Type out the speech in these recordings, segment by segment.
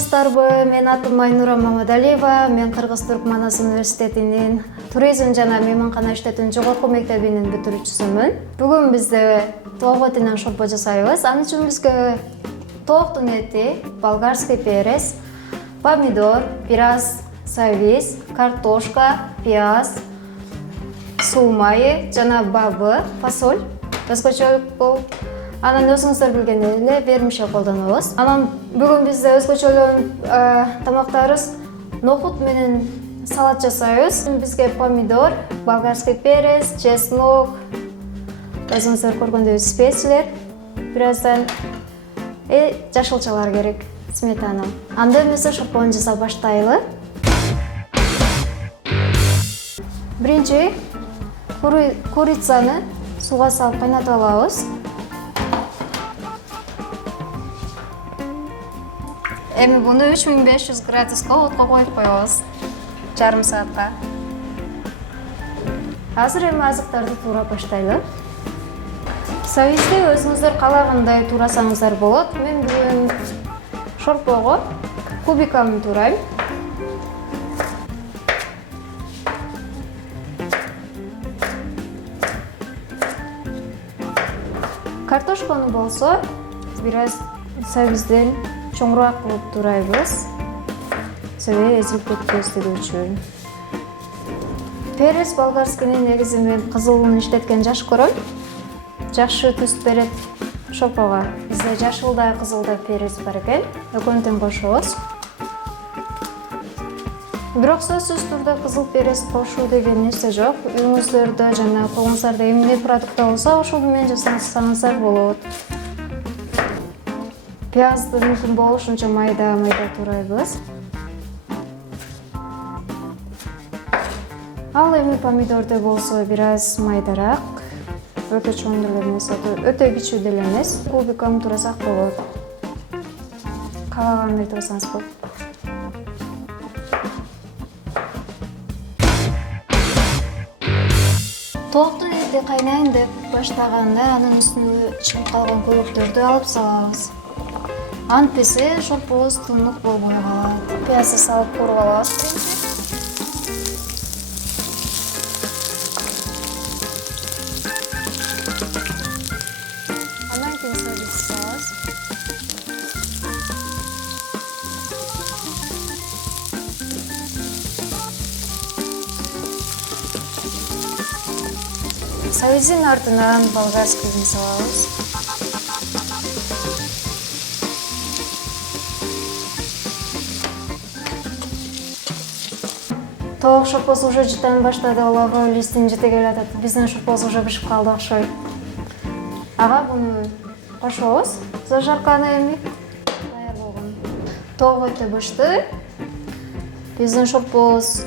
саламатсыздарбы? Мен атым Айнура Мамадалиева, мен Кыргыз-Түрк Манас университетинин туризм жана мейманкана иштетүүнүн жогорку мектебинин бүтүрүүчүсүмүн. Бүгүн бизде тоок этинен шорпо жасайбыз. Анын үчүн бизге тооктун эти, болгарский перец, помидор, пираз, савис, картошка, пияз, суу майы жана бабы, фасоль, өзгөчө бул. Анан өзүңүздөр билген эле вермишель колдонобуз. Анан бүгүн бизде өзгөчөлөн тамактарыбыз нохут менен салат жасайбыз. Бизге помидор, болгарский перец, чеснок, өзүңүздөр көргөндөй специялар, бираздан жашылчалар керек, сметана. Анда эмесе шорпону жасап баштайлы. Биринчи курицаны сууга салып кайнатып алабыз. Эми буну 3500 градуска отко коюп коебуз. Жарым саатка. Азыр эми азыктарды туурап баштайлы. Сависти өзүңүздөр каалагандай туурасаңыздар болот. Мен бүгүн шорпого кубикамды туурайм. Картошканы болсо бираз савистен чоңураак кылып туурайбыз. Себеби эзилип кетпестиги үчүн. Перец болгарскийни негизи мен кызылын иштеткен жакшы көрөм. Жакшы түс берет шорпого. Бизде жашыл да кызыл да перец бар экен. Экөөнү тең кошобуз. Бирок сөзсүз турда кызыл перец кошуу деген нерсе жок. Үйүңүздөрдө жана колуңуздарда эмне продукт болсо ошол менен жасасаңыздар болот. Пиязды мүмкүн болушунча майда туурайбыз. Ал эми помидорду болсо бираз майдараак, өтө чоң деле эмес, өтө кичүү деле эмес. Кубикам туурасак болот. Каалагандай туурасаңыз болот. Тооктун эти кайнайын деп баштаганда анын үстүнө чыгып калган көбүктөрдү алып салабыз. Антпесе шорпобуз тунук болбой калат. Пиязды салып кууруп алабыз биринчи. Андан кийин сависти салабыз. Савистин артынан болгарскийни салабыз. Тоок шорпосу уже жыттан баштады, олого листин жете келатат. Биздин шорпобуз уже бишип калды окшойт. Ага буну кошобуз. Зажарканы эми даяр болгон. Тоок эти бышты. Биздин шорпобуз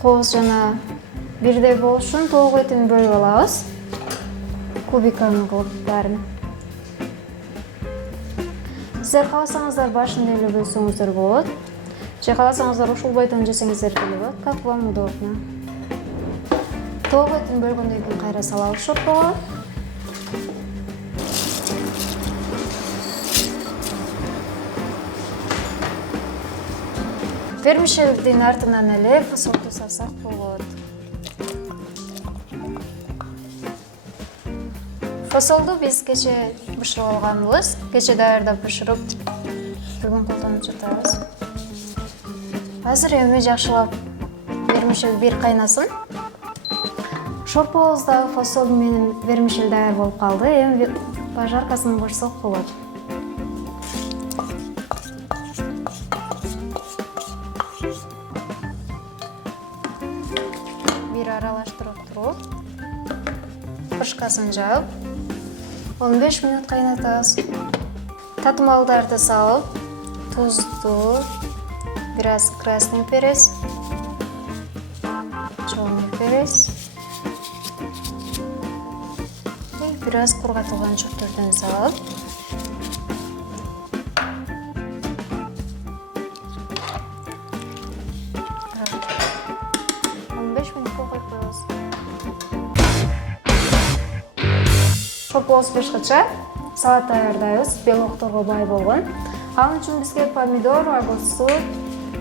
кооз жана бирдей болуш үчүн тоок этин бөлүп алабыз. Кубиканы кылып баарын. Сиздер кааласаңыздар башын деле бөлсөңүздөр болот. Же кааласаңыздар ушул бойдон жесеңиздер деле болот. Как вам удобно. Тоок этин бөлгөндөн кийин кайра салабыз шорпого. Вермишельдин артынан эле фасолду салсак болот. Фасолду биз кече бышырып алганбыз. Кече даярдап бышырып, бүгүн колдонуп жатабыз. Азыр эми жакшылап вермишель бир кайнасын. Шорпобуздагы фасоль менен вермишель даяр болуп калды. Эми пожаркасын кошсок болот. Бир аралаштырып туруп, крышкасын жаап, 15 минут кайнатабыз. Татымалдарды салып, тузду, бираз красный перец, черный перец и бираз кургатылган чөптөрдөн салып, шорпобуз пешкача салат даярдайбыз. Белокторго бай болгон. Ал үчүн бизге помидор, огурцу,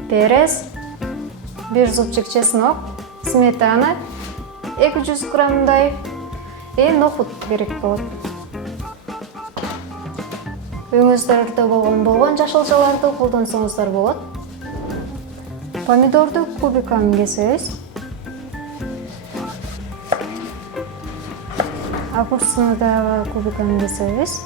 перец, 1 зубчик чеснок, сметана, 200 граммдай нохут керек болот. Үйүңүздөрдө болгон жашылчаларды колдонсоңуздар болот. Помидорду кубиками кесебиз. Огурцуну да кубиками кесебиз.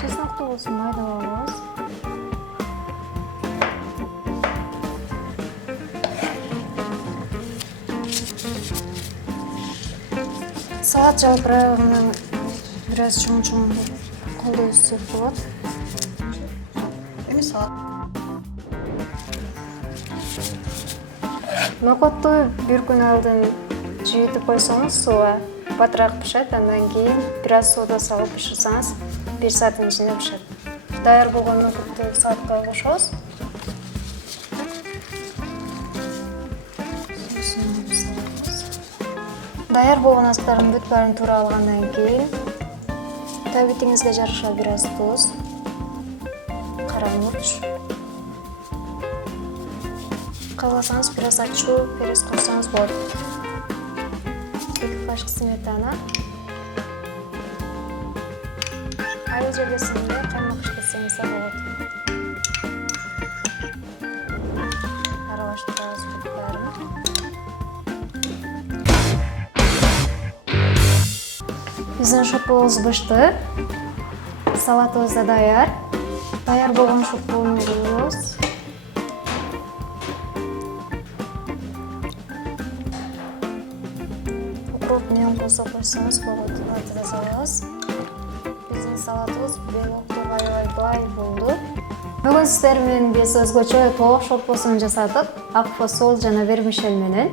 Чеснокты болсо майдалап алабыз. Салат жапырагын бираз чоң-чоң колдо үзсөк болот. Эми салат. Нокотту бир күн алдын жыйытып койсоңуз сууга батыраак пишет, андан кийин бираз сууга салып бышырсаңыз 1 сааттын ичинде пишет. Даяр болгон нокотту салатка кошобуз. Даяр болгон астарын бүт баарын туура алгандан кийин табитиңизге жараша бираз туз, кара мурч, кааласаңыз бираз ачуу перец койсоңуз болот. 2 кашык сметана, айыл жебесинде каймак иштетсеңиз да болот. Аралаштырабыз бүт баарын. Биздин шоппубуз бышты. Салатыбыз да даяр. Даяр болгон шоппуну куйабыз. Укроп менен косо койсоңуз болот. Аты салабыз. Биздин салатыбыз белоктор аябай бай болду. Бүгүн сиздер менен биз өзгөчө тоок шоппусун жасадык. Ак фасол жана вермишель менен.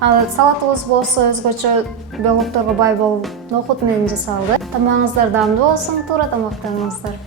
Ал салатыбыз болсо өзгөчө белокторго бай болуп нохут менен жасалды. Тамагыңыздар даамдуу болсун, туура тамактаныңыздар.